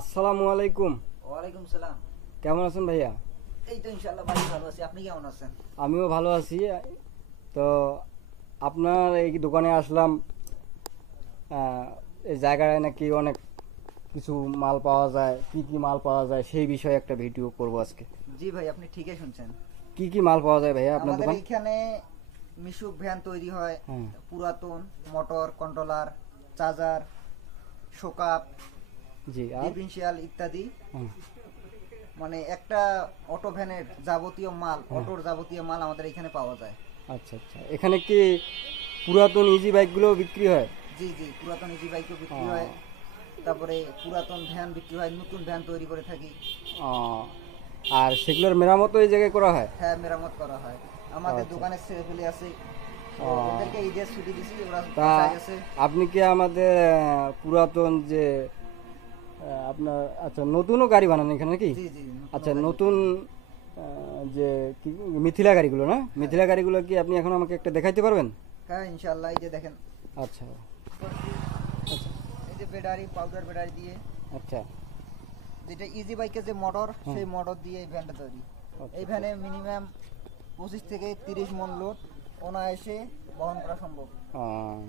আসসালামু আলাইকুম। ওয়ালাইকুম সালাম। কেমন আছেন ভাইয়া? এই তো ইনশাআল্লাহ ভাই ভালো আছি। আপনি কেমন আছেন? আমিও ভালো আছি। তো আপনার এই দোকানে আসলাম। আহ, এই জায়গায় নাকি অনেক কিছু মাল পাওয়া যায়, কি কি মাল পাওয়া যায় সেই বিষয়ে একটা ভিডিও করব আজকে। জি ভাই, আপনি ঠিকই শুনছেন। কি কি মাল পাওয়া যায় ভাইয়া আপনার আমাদের দোকান? এখানে মিশুক ভ্যান তৈরি হয়, হ্যাঁ। পুরাতন মোটর কন্ট্রোলার, চার্জার, শোকাপ, জি, আর ডিফারেন্সিয়াল ইত্যাদি। হ্যাঁ। মানে একটা অটো ভ্যানের যাবতীয় মাল, হ্যাঁ। অটোর যাবতীয় মাল আমাদের এখানে পাওয়া যায়। আচ্ছা আচ্ছা, এখানে কি পুরাতন ইজি বাইকগুলো বিক্রি হয়? জি জি, পুরাতন ইজি বাইকও বিক্রি আহ, হয়। তারপরে পুরাতন ভ্যান বিক্রি হয়, নতুন ভ্যান তৈরি করে থাকি। আহ, আর সেগুলোর মেরামত এই জায়গায় করা হয়? হ্যাঁ, মেরামত করা হয়। আমাদের আচ্ছা। দোকানে ছেলে ফেলে আছে, তো আহ, ওদেরকে ঈদের ছুটি দিছি, ওরা তা বাসায় আছে। আপনি কি আমাদের পুরাতন যে আপনার আচ্ছা নতুনও গাড়ি বানান এখানে নাকি? জি জি, নতুন আচ্ছা, গাড়ি নতুন বিক্রি হয়। যে কি মিথিলা গাড়িগুলো না, হ্যাঁ মিথিলা গাড়িগুলো কি আপনি এখন আমাকে একটা দেখাইতে পারবেন? হ্যাঁ, ইনশাআল্লাহ। এই যে দেখেন, আচ্ছা আচ্ছা এই যে ব্যাটারি, পাউডার ব্যাটারি দিয়ে, আচ্ছা যেটা ইজি বাইকের যে মোটর, হুম। সেই মোটর দিয়ে এই ভ্যানটা তৈরি। আচ্ছা, এই ভ্যানে মিনিমাম 25 থেকে 30 মন লোড অনায়াসে বহন করা সম্ভব। আহ,